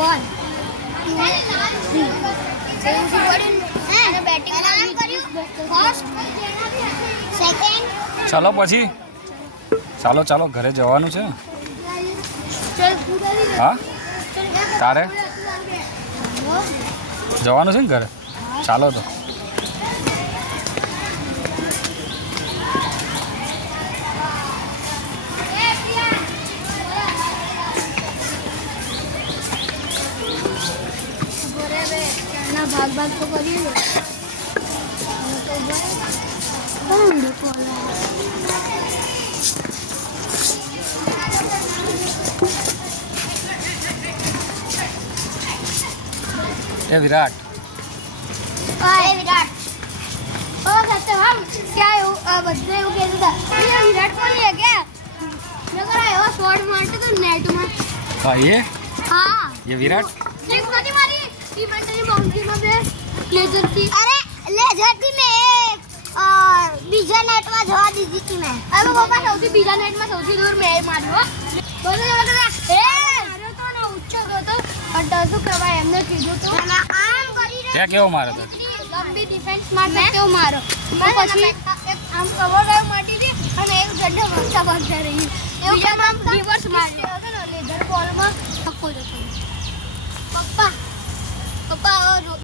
1 2 3 batting first second ચાલો પછી ચાલો ઘરે જવાનું છે હા તારે જવાનું છે ને ઘરે ચાલો તો भाग तो करिए ये विराट ओ कहते हम क्या बदले वो कहते था ये विराट कोहली है क्या मगर आया शॉट मारते तो नेट में हाँ हाँ ये विराट एक गति मारी इवेंटरी बाउंड्री में बे लेजर की अरे लेजर की में एक બીજા નેટમાં જવા દીધી હતી મેં હવે પપ્પા સૌથી બીજા નેટમાં સૌથી દૂર મેં માર્યો બોલો એ માર્યો તો ને ઊંચો ગયો તો શું કહેવાય એમને કીધું તો આમ કરી ત્યાં કેવો મારો તો લંબી ડિફેન્સ મારતો કેવો મારો પછી એક આમ કવર ગાય મારી હતી અને એક જડે વચ્ચા બંધ રહી એવું કે આમ રિવર્સ માર્યો લેધર બોલમાં થક્કો જતો પપ્પા